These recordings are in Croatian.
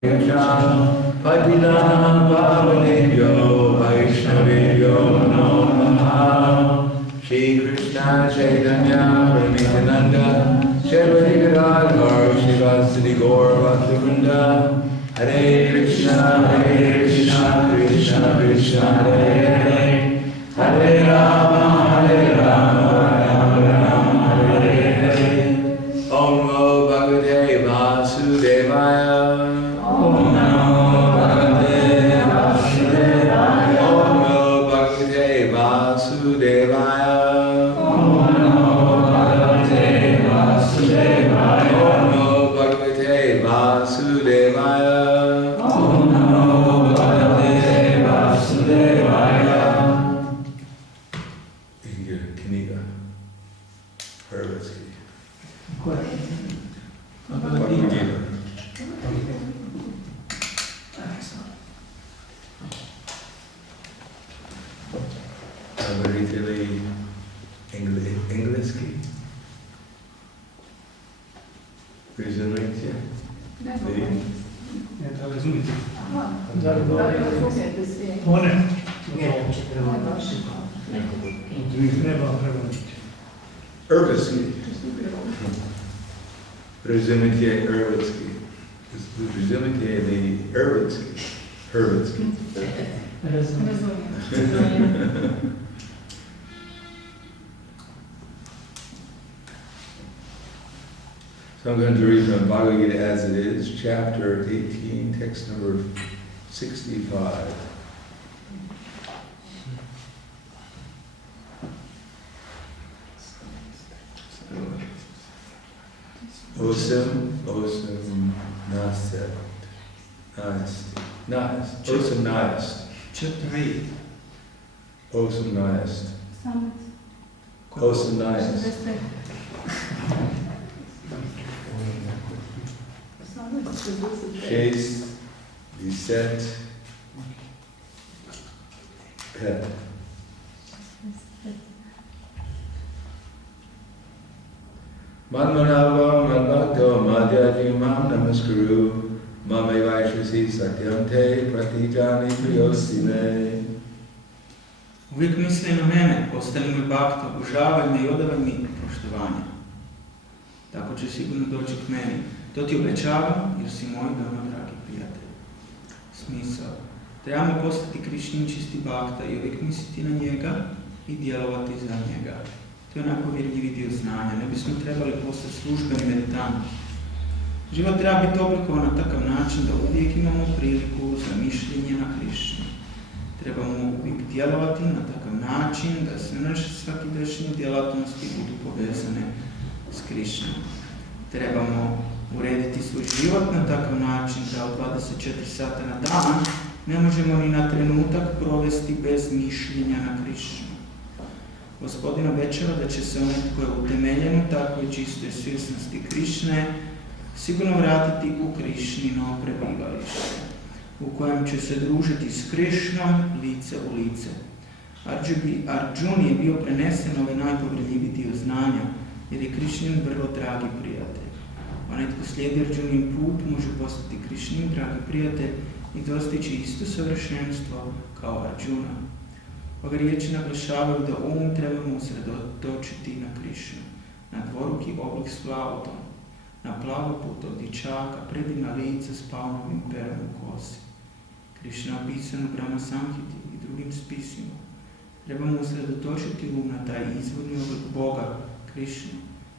Patitanam pavanebhyo Vaishnavebhyo namo namaha. Shri Krishna Chaitanya Prabhu Nityananda Shri Radha Srivasadi Gaur Bhaktivinoda Hare Krishna Krishna Krishna Hare Hare Hare Rama Rama Rama Hare Hare. Om Namo Bhagavate Vasudevaya. Prezimite Ervitsky. Prezimite lady Ervitsky. So I'm going to read from Bhagavad Gita as it is, chapter 18, text number 65. Osam Nasat. Osam Nayast. Osam Nayast. Osam Nayast. Chase, Beset, Pet. Manmanava Manbhakto Madhyati Mam Namaskuru Mame Vaishvasi Satyante Pratijani Priyosime. Uvijek misli na mene, ostali mi bhakta, obožavaj me i odavaj mi poštovanje. Tako će sigurno doći k meni. To ti obećavam jer si moj veoma dragi prijatelj. Smisao. Trebamo postati Krišnin čisti bhakta i uvijek misliti na njega i djelovati za njega. To je najpovjerljiviji dio znanja. Ne bismo trebali postati službeni meditanti. Život treba biti oblikovan na takav način da uvijek imamo priliku za mišljenje na Krišnu. Trebamo uvijek djelovati na takav način da sve naše svakidašnje djelatnosti budu povezane s Krišnom. Trebamo urediti svoj život na takav način da od 24 sata na dan ne možemo ni na trenutak provesti bez mišljenja na Krišnu. Gospodin obećava da će se onaj tko je utemeljen u takvoj čistoj svjesnosti Krišne sigurno vratiti u Krišnino prebivalište, u kojem će se družiti s Krišnom lice u lice. Arjuni je bio prenesen ovaj najpovjerljiviji dio znanja, jer je Krišnin vrlo dragi prijatelj. Onaj tko slijedi Arjunin put može postati Krišnin dragi prijatelj i dostići isto savršenstvo kao Arjuna. Ove riječi naglašavaju da trebamo usredotočiti na Krišnu, na dvoruki oblik s flautom, na plavoputog dječaka, predivna lica s palmovim perom u kosi. Krišna je opisan u Brahma Samhiti i drugim spisima. Trebamo usredotočiti na taj izvorni oblik Boga, Krišnu.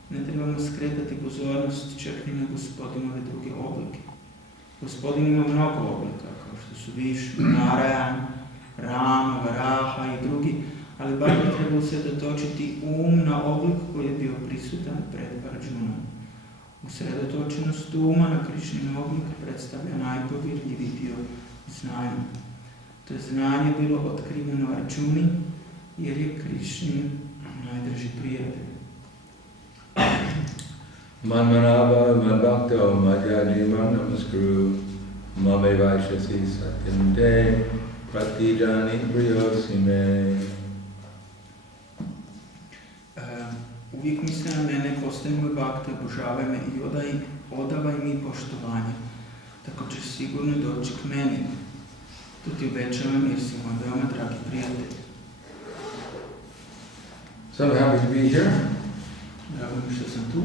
Ne trebamo skretati pozornost čak i na Gospodinove druge oblike. Gospodin ima mnogo oblika, kao što su Višnu, Narayan, Rama, Varaha i drugi, ali bar treba usredotočiti na oblik koji je bio prisutan pred Arjunom. Usredotočenost uma na Krišnin oblik predstavlja najpovjerljiviji dio znanja. To je znanje bilo otkriveno Arjuni jer je Krišnin najdraži prijatelj. Manmanava Manbhakto Madhyani Mam Namaskuru Mame Vaishvasi Satyante Pratijani Priyosime. Uvijek misle na mene, postani moj bhakta, obožavaj me i odavaj mi poštovanje. tako ćeš sigurno doći k meni. To ti obećavam jer si moj veoma dragi prijatelj. So I'm happy to be here. Drago mi što sam tu.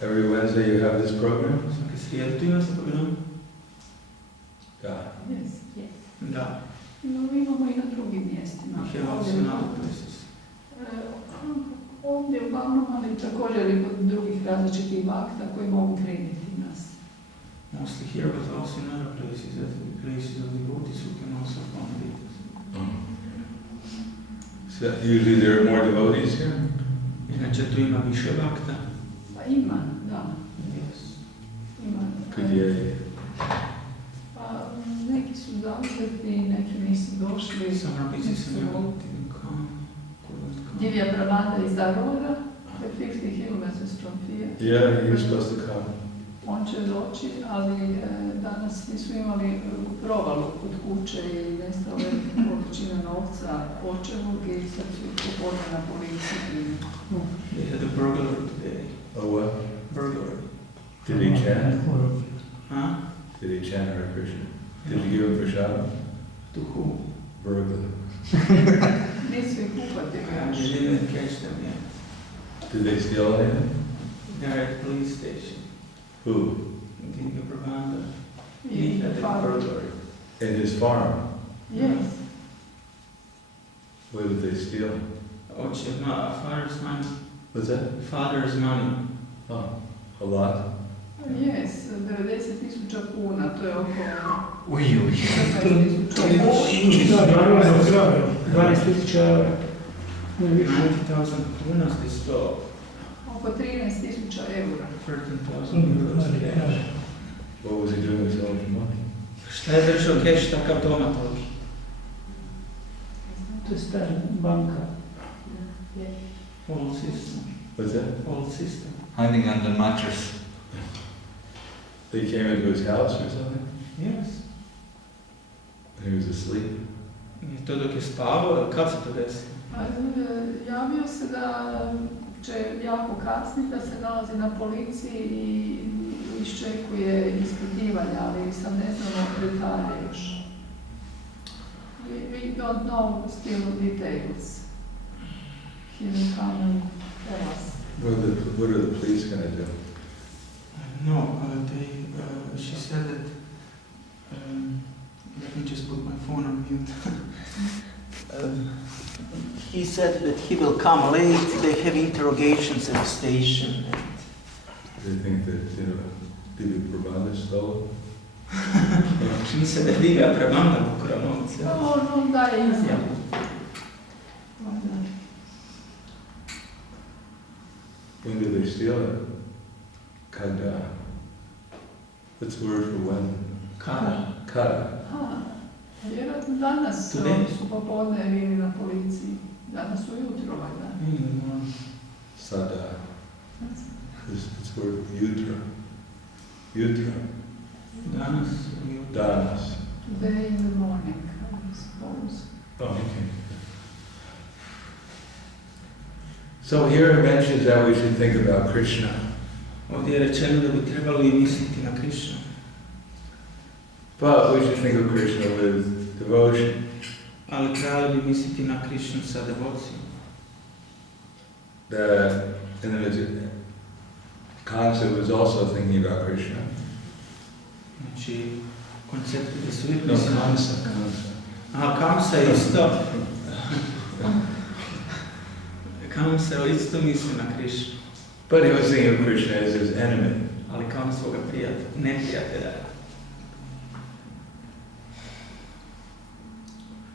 Every Wednesday you have this program? Svake srijede tu ima se program? Da. Yes, yes. Da. No, imamo i na drugim mjestima. Here also in other places. Ovdje uglavnom, ali također i kod drugih različitih vakta koji mogu primiti nas. Mostly here, but also in other places, at the places of devotees who can also accommodate us. So usually there are more devotees here? Inače tu ima više vakta. Pa ima, da. Yes. Ima. Gdje? Pa neki su zauzeti, neki nisu došli. Some are busy, some didn't come. Couldn't come. Bjelovaru iz Daroga, 50 km from here. Yeah, you're supposed to come. On će doći, ali danas nisu imali provalu kod kuće i nestala velika količina novca očevog i sad su popodne na policiji. They had a burglar today. Oh, what? Burglar. Did he chant? Huh? Did he chant Hare Krishna? Did you give him prashadam? To who? Burglar. Nisu ih uhvatili I još. didn't catch them yet. Did they steal anything? They're at police station. Who? In Prahladananda. I He had a farm. burglar. In his farm? Yes. What did they steal? Father's money. What's that? Father's money. Oh, a lot? Yes, 90.000 kuna, to je oko Uj. 14.000 12.000 eura. 90,000 kuna they stole. oko 13.000 eura. 13,000 euros cash. What was he doing with so much money? Šta je držao cash takav doma toliki? To je stara banka. Old system. What's that? Old system. Hiding under mattress. They came into his house or something? Yes. And he was asleep? I to dok je spavao, kad se to desilo? Javio se da će jako kasniti, da se nalazi na policiji i iščekuje ispitivanja, ali sam ne znamo detalje još. We don't know still details. He will come and tell us. What are the police going to do? No, she said that, let me just put my phone on mute. He said that he will come late, they have interrogations at the station. They think that, Bibi Prabhupada stole? Čini se da je Divja Prabhupada pokrao novce. On daje izjavu. When did they steal it? Kada. What's the word for when? Kada? Kada. Vjerojatno danas Today? su popodne bili na policiji. Danas ujutro, valjda. Sada. It's the word yutra. Yutra. Danas. Danas. Today in the morning, I suppose. Oh, okay. So here it mentions that we should think about Krishna. Ovdje je rečeno da bi trebalo i misliti na Krishna. But we should think of Krishna with devotion. Ali trebali bi misliti na Krishnu sa devocijom. And then Kamsa was also thinking about Krishna. Znači, koncept da su uvijek No, mislili... Kamsa. Aha, Kamsa isto. Kamsa isto misli na Krishnu. But he was thinking of Krishna as his enemy. Ali kao na svoga neprijatelja.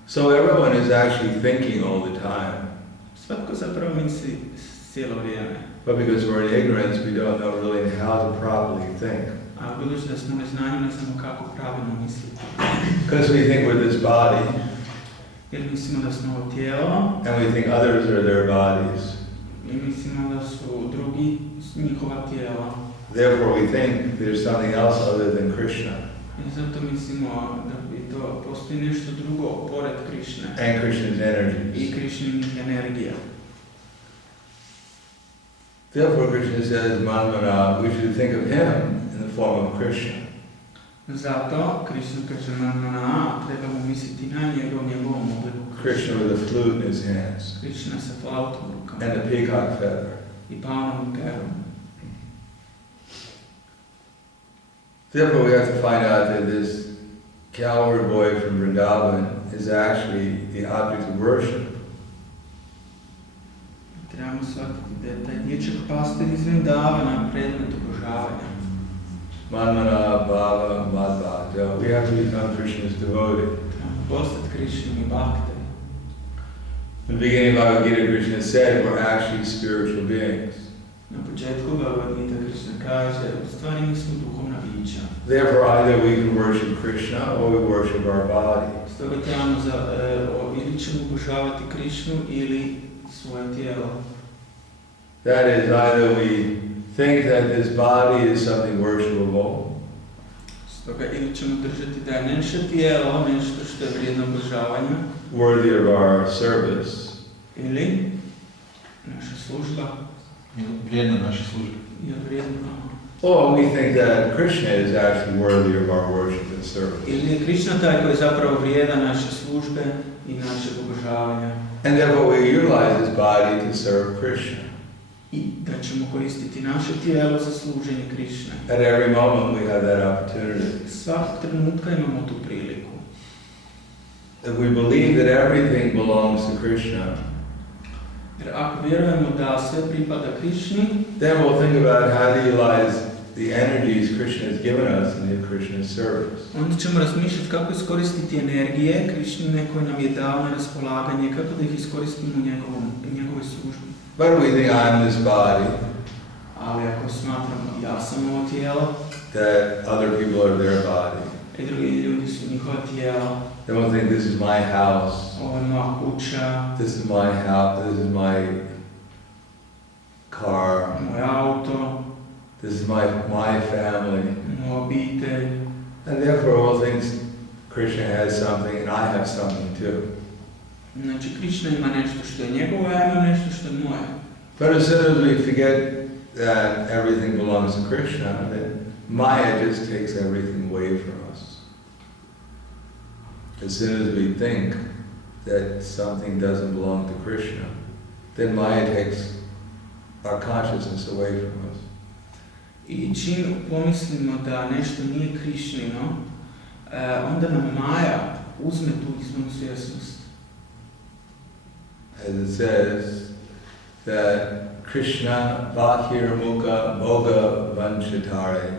So everyone is actually thinking all the time. Svatko zapravo misli cijelo vrijeme. But because we're in ignorance, we don't know really how to properly think. A budući da smo neznanju, ne znamo kako pravilno misliti. Because we think we're this body. Jer mislimo da smo ovo tijelo. And we think others are their bodies. I mislimo da su drugi njihova tijela. Therefore we think there's something else other than Krishna. I zato mislimo da bi to postoji nešto drugo pored Krišne. And Krishna's energies. I Krišninih energija. Therefore, Krishna says, Manmana, we should think of him in the form of Krishna. Zato Krishna kaže Manmana, trebamo misliti na njegovom obliku. Krishna with a flute in his hands. Krishna sa flautom u rukama. And a peacock feather. I paunom perom. Therefore, we have to find out that this cowherd boy from Vrindavan is actually the object of worship. Trebamo shvatiti da je taj dječak pastir iz Vrindavana predmet obožavanja. Manmana, Bhava, Madhva. We have to become Krishna's devotee. Trebamo postati Krishnim i bhakte. In the beginning of Bhagavad Gita, Krishna said we're actually spiritual beings. Na početku Bhagavad Gita Krishna kaže, u stvari mi smo duhovna bića. Therefore, either we can worship Krishna or we worship our body. Stoga trebamo ili ćemo obožavati Krishnu ili svoje tijelo. That is, either we think that this body is something worshipable, Stoga ili ćemo držati da je naše tijelo nešto što je vrijedno obožavanja, worthy of our service, ili naša služba Vrijedno naše službe. je vrijedno. or we think that Krishna is actually worthy of our worship and service. Ili je Krishna taj koji je zapravo vrijedan naše službe i našeg obožavanja. And therefore we utilize this body to serve Krishna. I da ćemo koristiti naše tijelo za služenje Krishne. At every moment we have that opportunity. Svakog trenutka imamo tu priliku. If we believe that everything belongs to Krishna, Jer ako vjerujemo da sve pripada Krishni, then we'll think about how to utilize the energies Krishna has given us in Krishna's service. onda ćemo razmišljati kako iskoristiti energije Krishnine koje nam je dao na raspolaganje, kako da ih iskoristimo u njegovoj službi. But if we think I'm this body, Ali ako smatramo ja sam ovo tijelo, that other people are their body, i drugi ljudi su njihova tijela, then we'll think this is my house, ovo je moja kuća, this is my house, this is my car, moj auto, this is my family. moja obitelj. And therefore we'll think Krishna has something and I have something too. Znači, Krishna ima nešto što je njegovo, a ja imam nešto što je moje. But as soon as we forget that everything belongs to Krishna, then Maya just takes everything away from us. As soon as we think that something doesn't belong to Krishna, then Maya takes our consciousness away from us. I čim pomislimo da nešto nije Krishnino, onda nam Maja uzme tu izvornu svjesnost. As it says, that Krishna Bhakir Mukha Bhoga Vanchitare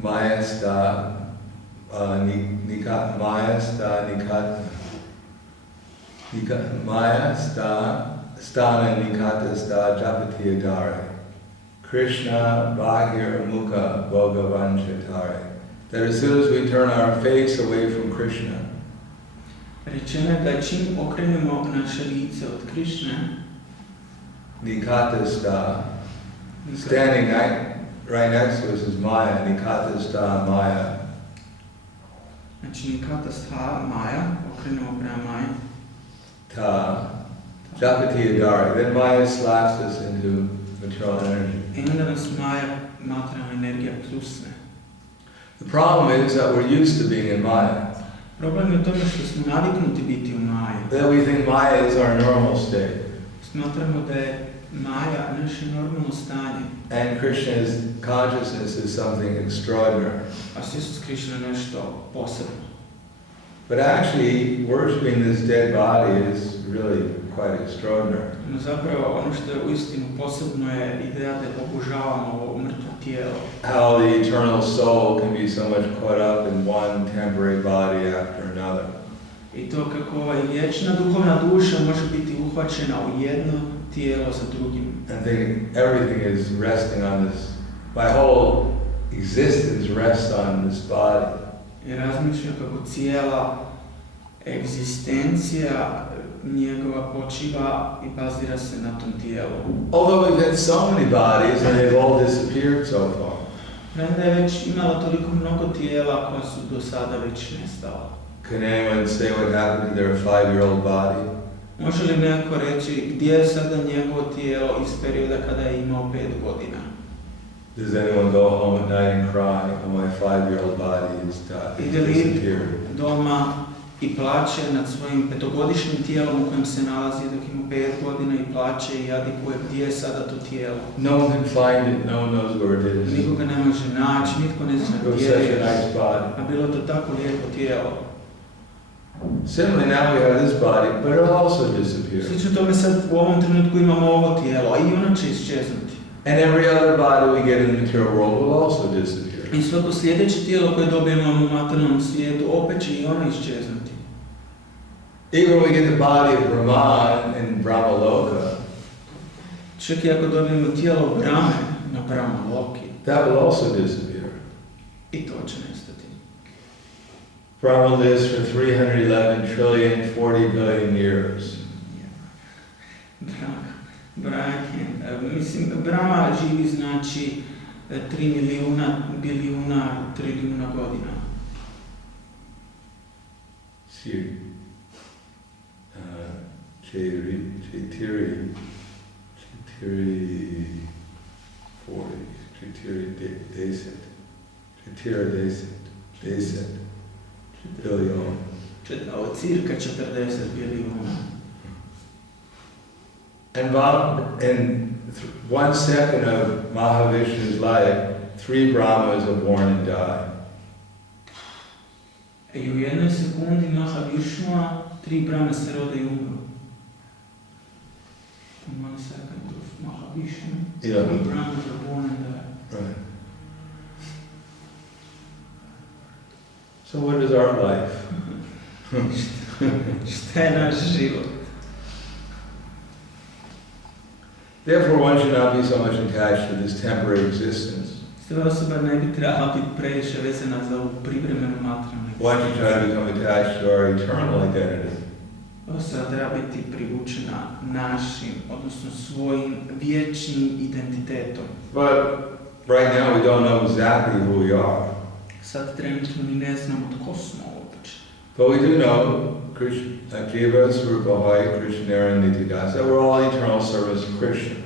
Mayasta Stana Nikata Sta Japatiyadare. Krishna Bhakir Mukha Bhoga Vanchitare. That as soon as we turn our face away from Krishna, Rečeno je da čim okrenemo naše lice od Krishne, Nikata Sta, standing right next to us is Maya, Nikata Sta Maya. znači Nikata Sta Maja, okrenemo prema Maji, Ta, Japatiyadare. Then Maya slaps us into material energy. i onda nas Maja, materijalna energija, pljusne. The problem is that we're used to being in Maya. Problem je u tome što smo naviknuti biti u Maji. That we think Maya is our normal state. Smatramo da je Maja naše normalno stanje, And Krishna's consciousness is something extraordinary. a svjesnost Krishna je nešto posebno. But actually, worshipping this dead body is really quite extraordinary. No zapravo ono što je uistinu posebno je ideja da obožavamo ovo mrtvo tijelo. How the eternal soul can be so much caught up in one temporary body after another. I to kako ova vječna duhovna duša može biti uhvaćena u jedno tijelo za drugim. And think everything is resting on this. My whole existence rests on this body. I razmišljam kako cijela egzistencija njegova počiva i bazira se na tom tijelu. Although we've had so many bodies and they've all disappeared so far. Premda je već imala toliko mnogo tijela koja su do sada već nestala. Can anyone say what happened to their 5-year-old body? Može li neko reći gdje je sada njegovo tijelo iz perioda kada je imao 5 godina? Does anyone go home at night and cry, oh, my 5-year-old body is Ide li disappeared? doma i plaće nad svojim 5-godišnjim tijelom u kojem se nalazi dok ima 5 godina i plaće i jadikuje gdje je sada to tijelo? No one can find it, no one knows where it is. Niko ga ne može naći, nitko ne zna It was gdje such a je. nice body. A bilo to tako lijepo tijelo. Similarly, now we have this body, but it'll also disappear. Slično tome sad u ovom trenutku imamo ovo tijelo, a i ono će isčeznuti. And every other body we get in the material world will also disappear. I svako sljedeće tijelo koje dobijemo u materijalnom svijetu, opet će i ono isčeznuti. Even when we get the body of Brahman in Brahmaloka, Čak i ako dobijemo tijelo Brahme na Brahmaloki, that will also disappear. i to će nestati. Brahma lives for 311 trillion 40 billion years. Mislim, Brahma živi znači 3 milijuna, bilijuna, trilijuna godina. Chaitiri, Chaitiri 40, Chaitiri Desat, billion. Ovo cirka 40 bilijuna. And in 1 second of Mahavishnu's life, 3 Brahmas are born and die. I u jednoj sekundi Mahavishnua 3 Brahme se rode i umru. In 1 second of Mahavishnu, 3 Brahmas are born and die. Right. So what is our life? Šta je naš život? Therefore, one should not be so much attached to this temporary existence. Sve osoba ne bi trebala biti previše vezana za ovu privremenu materijalnu One should try to become attached to our eternal identity. Osoba treba biti privučena našim, odnosno svojim vječnim identitetom. But right now we don't know exactly who we are. Sad trenutno ni ne znamo tko smo uopće. But we do know Jiva, Surabhai, Krishnara, and Nitidasa, that we're all eternal servants of Krishna.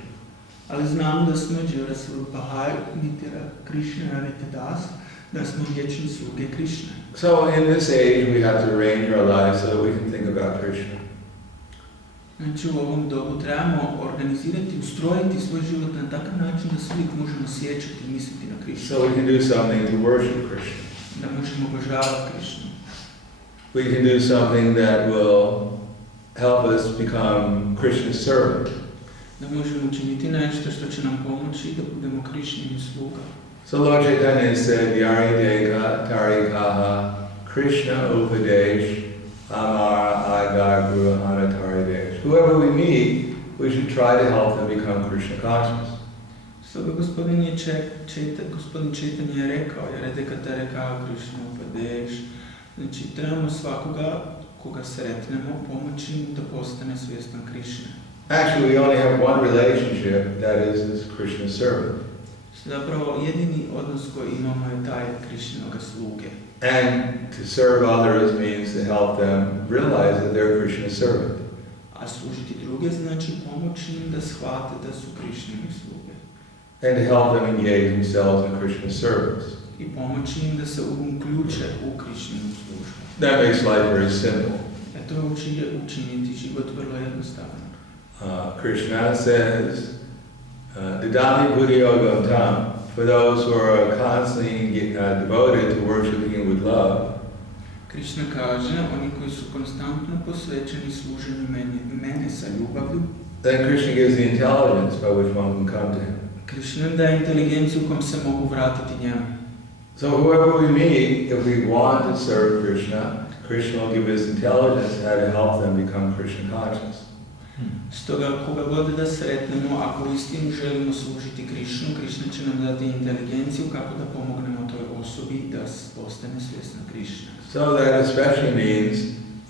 Ali znamo da smo Jiva, Surabhai, Nitira, Krishnara, Nitidasa, da smo vječni sluge Krishna. So in this age we have to arrange our lives so that we can think about Krishna. Znači u ovom dobu trebamo organizirati, ustrojiti svoj život na takav način da se uvijek možemo sjećati i misliti na Krishna. So we can do something to worship Krishna. Da možemo obožavati Krishna. We can do something that will help us become Krishna's servant. Da možemo učiniti nešto što će nam pomoći da budemo Krishninih sluga. So Lord Chaitanya said, Yari Deka Tarikaha Krishna Upadesh Amara Agar Guru Anatari Desh. Whoever we meet, we should try to help them become Krishna conscious. Stoga gospodin Chaitanya je rekao, Yari Deka Tarikaha Krishna Upadesh. Znači trebamo svakoga koga sretnemo pomoći mu da postane svjestan Krishna. Actually, we only have one relationship, that is as Krishna's servant. Zapravo jedini odnos koji imamo je taj Krishnoga sluge. And to serve others means to help them realize that they're Krishna's servant. A služiti druge znači pomoći im da shvate da su Krishnini sluge. And to help them engage themselves in Krishna's service. I pomoći im da se uključe u Krishninu službu. That makes life very simple. To učiniti život vrlo jednostavno. Krishna says, Didami Buddhi Yogam Tam, for those who are constantly devoted to worshiping Him with love. Krishna kaže, oni koji su konstantno posvećeni služenju mene sa ljubavlju, Then Krishna gives the intelligence by which one can come to Him. Krishna im daje inteligenciju kom se mogu vratiti njemu. So whoever we meet, if we want to serve Krishna, Krishna will give us intelligence how to help them become Krishna conscious. Stoga koga god da sretnemo, ako uistinu želimo služiti Krishnu, Krishna će nam dati inteligenciju kako da pomognemo toj osobi da postane svjesna Krishna. So that especially means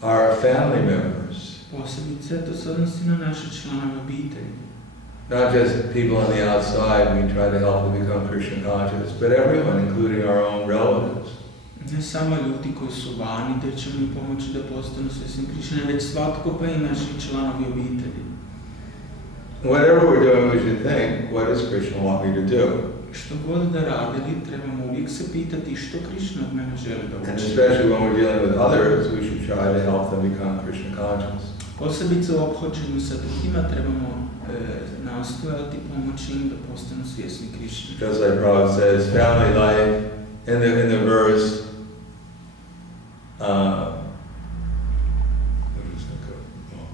our family members. Posebice to se odnosi na naše članove obitelji. Not just people on the outside, we try to help them become Krishna conscious, but everyone, including our own relatives. Ne samo ljudi koji su vani, da ćemo im pomoći da postanu svjesni Krišne, već svatko pa i naši članovi obitelji. Whatever we're doing, we should think, what does Krishna want me to do? Što god da radili, trebamo uvijek se pitati što Krišna od mene želi da And učini. especially when we're dealing with others, we should try to help them become Krishna conscious. Posebice u ophođenju sa drugima trebamo nastojati pomoći im da postanu svjesni Krišne. Just like Prabhupada says, family life, in the verse,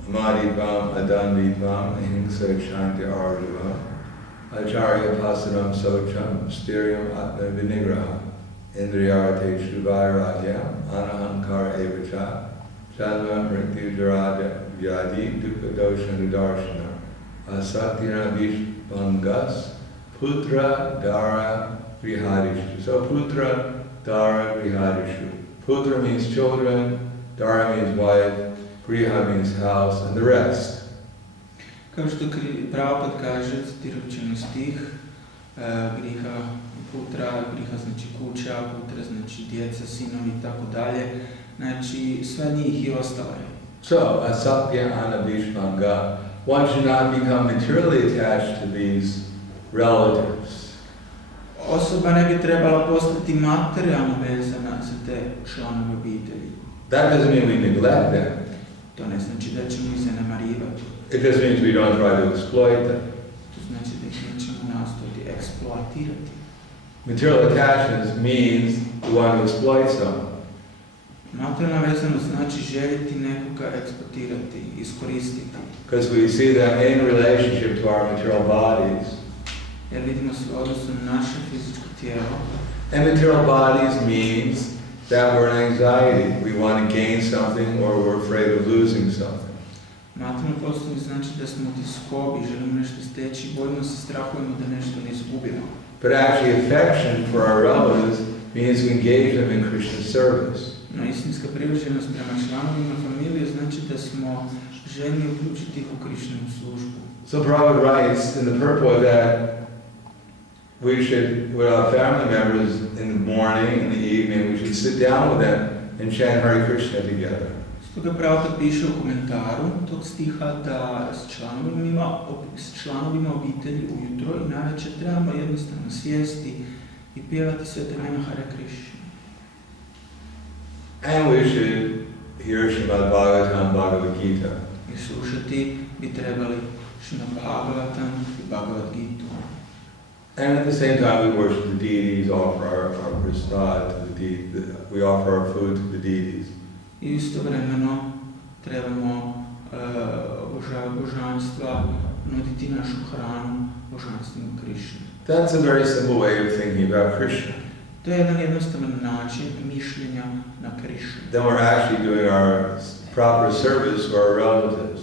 Amadipam, Adandipam, Ahimsa Shanti Arjava, Acharya Pasanam Socham, Styriam Atma Vinigraha, Indriyarate Shuvairadyam, Anahankara Evacha, Janma Mrityu Jarada Vyadi Dukha Doshana Darshana, Asatyana Vishpangas, Putra Dara Grihadishu. So Putra Dara Grihadishu. Putra means children, Dara means wife, Griha means house, and the rest. Kao što Prabhupada kaže, citirajući na stih, griha putra, griha znači kuća, putra znači djeca, sinovi i tako dalje, znači sve njih i ostale. So, asakya anabhishpanga, one should not become materially attached to these relatives. Osoba ne bi trebala postati materijalno vezana za te članove obitelji. That doesn't mean we neglect them. To ne znači da ćemo ih zanemarivati. It just means we don't try to exploit them. To znači da ih nećemo nastojati eksploatirati. Material attachment means we want to exploit someone. Materijalna vezanost znači željeti nekoga eksploatirati, iskoristiti. Because we see them in relationship to our material bodies. Jer vidimo se u odnosu na naše fizičko tijelo. And material bodies means that we're in anxiety. We want to gain something or we're afraid of losing something. Materijalno postoji znači da smo u diskobi, želimo nešto steći, bojimo se, strahujemo da nešto ne izgubimo. But actually affection for our relatives means we engage them in Krishna's service. No, istinska privrženost prema članovima familije znači da smo željni uključiti ih u Krišninu službu. So Prabhupada writes in the purport that we should, with our family members in the morning and the evening, we should sit down with them and chant Hare Krishna together. Stoga Prabhupada piše u komentaru tog stiha da s članovima obitelji ujutro i navečer trebamo jednostavno sjesti i pjevati sveta imena Hare Krishna. And we should hear Srimad Bhagavatam, Bhagavad Gita. I slušati bi trebali Srimad Bhagavatam i Bhagavad Gitu. And at the same time we worship the deities, offer our prasad to the deities, we offer our food to the deities. I istovremeno trebamo obožavati božanstva, nuditi našu hranu božanstvima Krišne. That's a very simple way of thinking about Krishna. To je jedan jednostavan način mišljenja na Krišnu. Then we're actually doing our proper service for our relatives.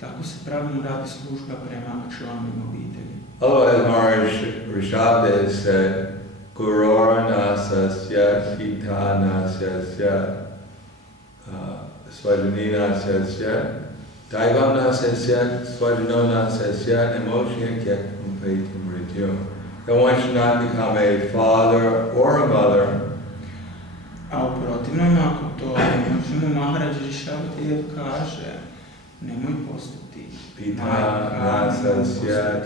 Tako se pravilno radi služba prema članovima obitelji. Otherwise, Maharaj Rishabdev said, Gurora sasya hita nasya svajanina sasya daivam nasya svajano nasya emotion kyakam paitam rityum. That one should not become a father or a mother. A u protivnom, ako to ne možemo, Maharaj Rishabdev kaže, nemoj postati Pita majka, nasasya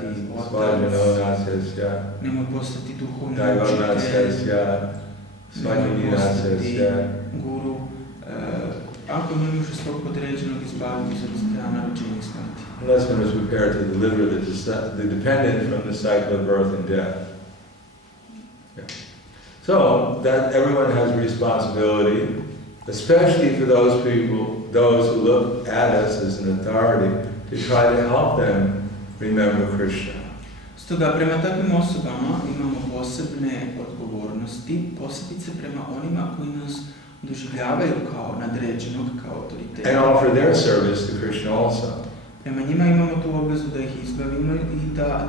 svajano nasya nemoj postati duhovni daivam učitelj, nasya svajanina nasya. Guru, ako ne može svog podređenog izbaviti za strana rođenja smrti. Unless one is prepared to deliver the dependent from the cycle of birth and death. Yeah. So, that everyone has a responsibility, especially for those people, those who look at us as an authority, to try to help them remember Krishna. Stoga, prema takvim osobama imamo posebne odgovornosti, posebice prema onima koji nas doživljavaju kao nadređenog, kao autoriteta. And offer their service to Krishna also. Prema njima imamo tu obvezu da ih izbavimo i da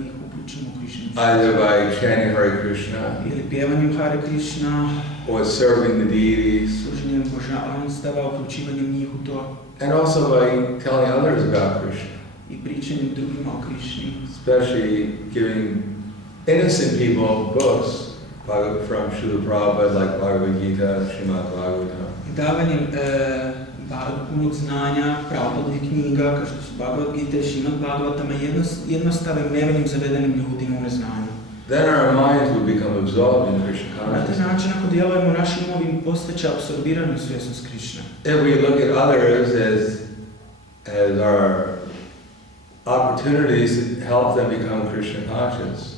ih uključimo u Krishnu. Either by chanting Hare Krishna, Ili pjevanjem Hare Krishna, or serving the deities, služenjem božanstava, uključivanjem njih u to. and also by telling others about Krishna. I pričanjem drugima o Krishni. Especially giving innocent people books from Srila Prabhupada, like Bhagavad Gita, Srimad Bhagavatam. Davanjem punog znanja, Prabhupadovih knjiga, kao što su Bhagavad Gita i Srimad Bhagavatama, jednostavnim, nevenim, zavedenim ljudima u neznanju. Then our minds would become absorbed in Krishna Na taj consciousness. način, ako djelujemo, naši umovi postaće apsorbirani u svjesnost Krišne. If we look at others as our opportunities to help them become Krishna conscious,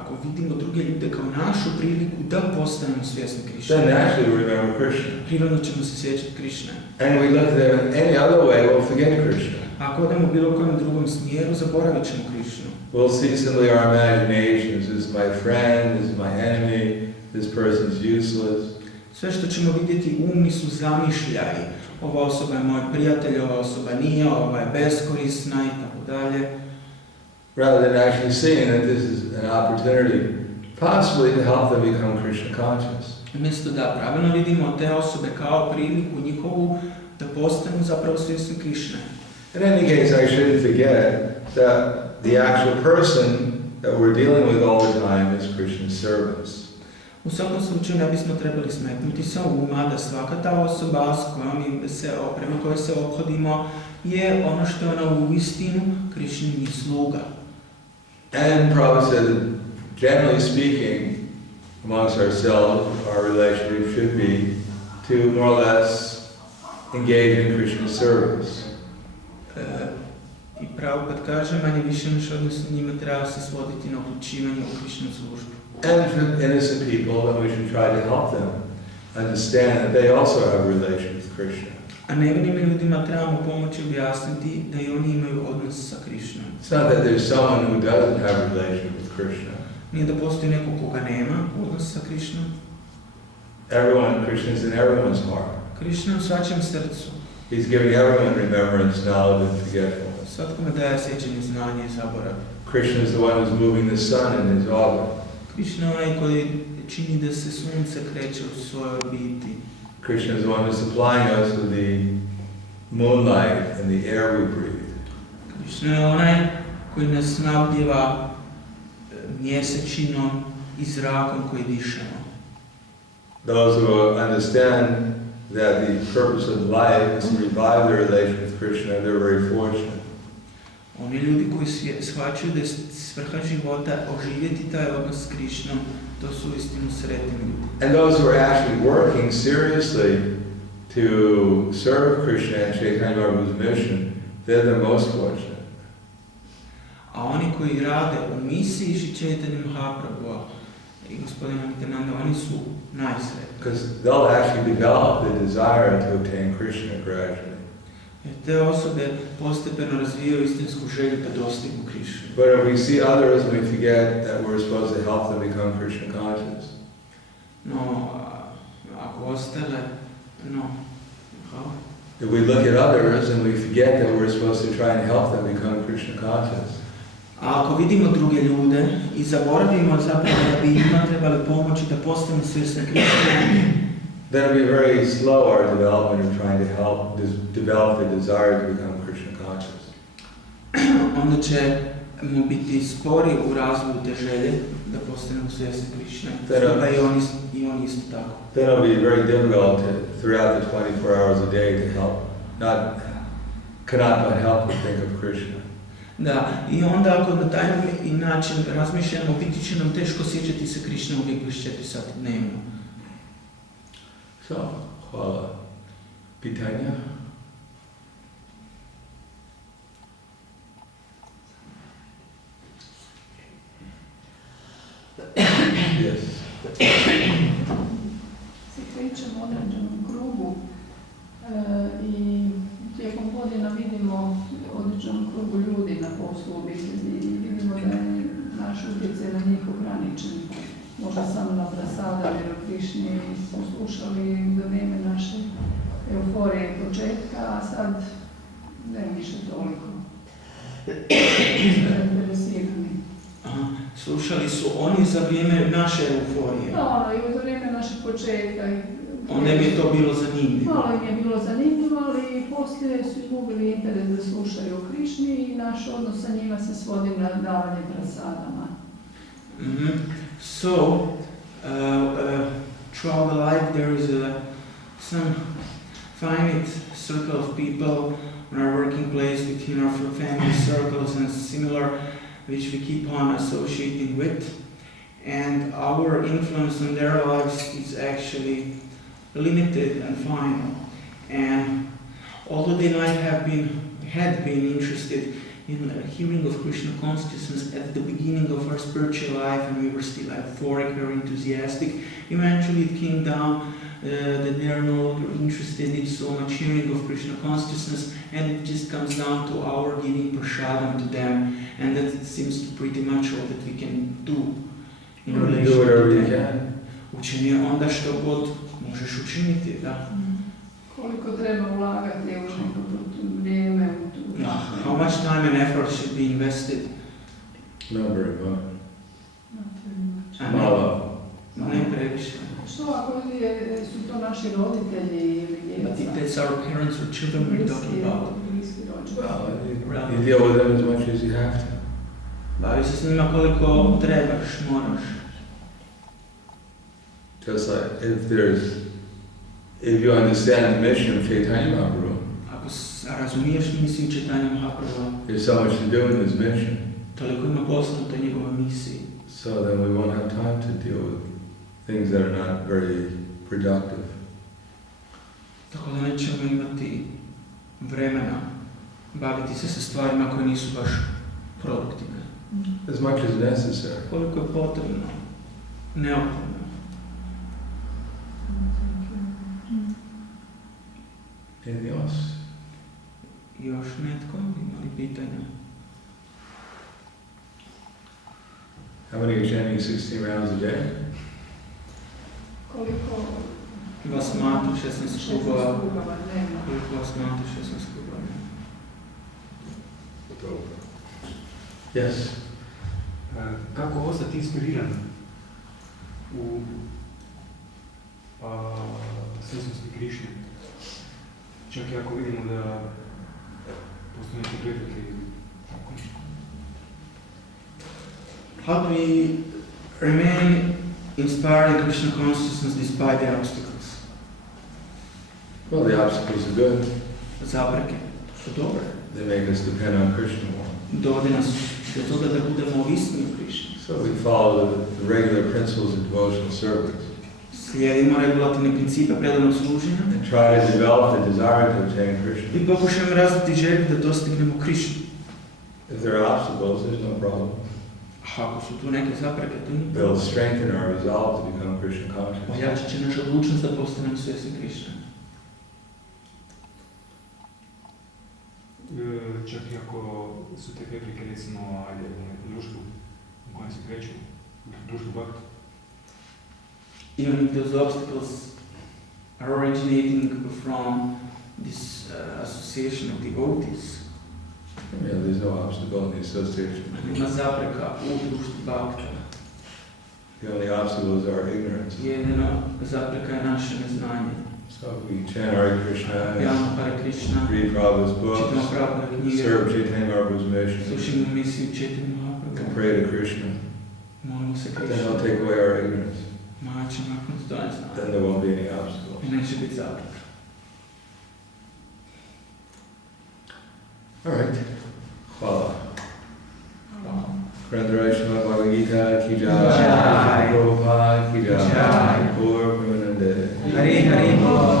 Ako vidimo druge ljude kao našu priliku da postanemo svjesni Krišne, then naturally we remember Krishna. prirodno ćemo se sjećati Krišne. And we look at them in any other way, we'll forget Krishna. Ako odemo u bilo kojem drugom smjeru, zaboravit ćemo Krišnu. We'll see simply our imaginations. This is my friend, this is my enemy, this person's useless. Sve što ćemo vidjeti u umni su zamišljaji. Ova osoba je moj prijatelj, ova osoba nije, ova je beskorisna i tako dalje. Rather than actually seeing that this is an opportunity, possibly to help them become Krishna conscious. Umjesto da pravilno vidimo te osobe kao priliku njihovu da postanu zapravo svjesni Krišne. In any case, I shouldn't forget that the actual person that we're dealing with all the time is Krishna's servants. U svakom slučaju ne bismo trebali smetnuti sa uma da svaka ta osoba prema kojoj se ophodimo je ono što je ona u istinu Krišnin sluga. And Prabhupada said that generally speaking, amongst ourselves, our relationship should be to more or less engage in Krishna's service. I Prabhupada kaže, manje više naš odnos s njima treba se svoditi na uključivanje u Krišnu službu. And for innocent people, then we should try to help them understand that they also have a relation with Krishna. A nevinim ljudima trebamo pomoći objasniti da i oni imaju odnos sa Krišnom. It's not that there's someone who doesn't have a relation with Krishna. Nije da postoji neko koga nema odnos sa Krišnom. Krishna's in everyone's heart. Krišna u svačem srcu. He's giving everyone remembrance, knowledge, and forgetfulness. Svatkome daje sjećanje, znanje i zaborav. Krishna is the one who's moving the sun in his orbit. Krišna je onaj koji čini da se sunce kreće u svojoj orbiti. Krishna is the one who's supplying us with the moonlight and the air we breathe. Krišna je onaj koji nas snabdjeva mjesečinom i zrakom koji dišemo. Those who understand that the purpose of life is to revive their relation with Krishna, they're very fortunate. Oni ljudi koji shvaćaju da je svrha života oživjeti taj odnos s Krišnom, to su uistinu sretni ljudi. And those who are actually working seriously to serve Krishna and Chaitanya Prabhu's mission, they're the most fortunate. A oni koji rade u misiji Šri Chaitanya Mahaprabhu i gospodina Nityananda, oni su najsretni. Because they'll actually develop the desire to obtain Krishna gradually. Jer te osobe postepeno razvijaju istinsku želju da dostignu Krišnu. But if we see others and we forget that we're supposed to help them become Krishna conscious. No, ako ostale, If we look at others and we forget that we're supposed to try and help them become Krishna conscious. A ako vidimo druge ljude i zaboravimo zapravo da bi njima trebali pomoći da postanu svjesni Krišne, then it'll be very slow our development of trying to develop the desire to become Krishna conscious. onda ćemo biti spori u razvoju te želje da postanemo svjesni Krišne. Stoga i oni isto tako. Then it'll be very difficult throughout the 24 hours a day to cannot but help to think of Krishna. Da, i onda ako na taj način razmišljamo, biti će nam teško sjećati se Krišne uvijek 24 sata dnevno. So, hvala. Pitanja? Yes. Se krećemo u određenom krugu i tijekom godina vidimo određenom krugu ljudi na poslu, obitelji i vidimo da je naš utjecaj na njih ograničen. Možda samo na prasada, jer u Krišni smo slušali za vrijeme naše euforije početka, a sad ne više toliko. Interesirani. Aha, slušali su oni za vrijeme naše euforije. I za vrijeme našeg početka. Onda im je to bilo zanimljivo. Malo im je bilo zanimljivo, ali poslije su izgubili interes da slušaju o Krišni i naš odnos sa njima se svodi na davanje prasadama. So, throughout the life there is some finite circle of people in our working place, within our family circles and similar, which we keep on associating with. And our influence on their lives is actually limited and final. And although they might had been interested in hearing of Krishna consciousness at the beginning of our spiritual life, and we were still euphoric or enthusiastic, eventually it came down that they are no longer interested in so much hearing of Krishna consciousness, and it just comes down to our giving prasadam to them, and that seems to pretty much all that we can do in relation to them. Učenje onda što god možeš učiniti, da. Koliko treba ulagati u neko vrijeme u tu... How much time and effort should be invested? Not very much. Not very much. Malo. Ne previše. Što ako su to naši roditelji ili djeca? But if that's our parents or children we're talking about. Bliski rođeni. Well, you deal with them as much as you have to. Bavi se s njima koliko trebaš, moraš. Just like if you understand the mission of Chaitanya Mahaprabhu, Ako razumiješ misiju Chaitanya Mahaprabhu, there's so much to do in this mission. Toliko ima posla u toj njegovoj misiji. So then we won't have time to deal with things that are not very productive. Tako da nećemo imati vremena baviti se sa stvarima koje nisu baš produktivne. As much as necessary. Koliko je potrebno, neophodno. Anything else? Još netko? Ima li pitanja? How many are chanting 16 rounds a day? Koliko... Vas matu 16 klubova. dnevno. Koliko vas matu 16 klubova? Yes. Kako ostati inspiriran u svjesnosti Krišne? Čak i ako vidimo da postoje neke prepreke ili tako. How do we remain inspired in Krishna consciousness despite the obstacles? Well, the obstacles are good. Zapreke su dobre. They make us depend on Krishna more. Dovode nas do toga da budemo ovisni o Krišni. So we follow the regular principles of devotional service. Slijedimo regulativne principe predanog služenja And try to develop the desire to obtain Krishna. i pokušajmo razviti želju da dostignemo Krišnu. If there are obstacles, there's no problem. Ako su tu neke zapreke, to nije They'll strengthen our resolve to become Krishna conscious. Ojačat će naša odlučnost da postanemo svjesni Krišne. Čak i ako su te prepreke, recimo, ajde, u nekom društvu u kojem se kreću, u društvu bhakti. Even if those obstacles are originating from this association of devotees, Yeah, there's no obstacle in the association. nema zapreka u društvu bhakta. The only obstacle is our ignorance. Jedino zapreka je naše neznanje. So we chant Hare Krishna, Pijamo Hare Krishna, read Prabhup's čitamo books, Prabhupine knjige, serve Chaitanya Mahaprabhu's mission, slušimo misiju Chaitanya and Mahaprabhu, pray to Krishna. molimo se Then Krishna. he'll take away our ignorance. Maće maknuti to neznanje. Then there won't be any obstacles. I neće biti zapreka. All right. Hvala. Hvala. Grantaraj Srimad Bhagavad Gita ki jai. Jai. Prabhupada ki jai. Jai. Gaur Premanande. Hare Hare Bol.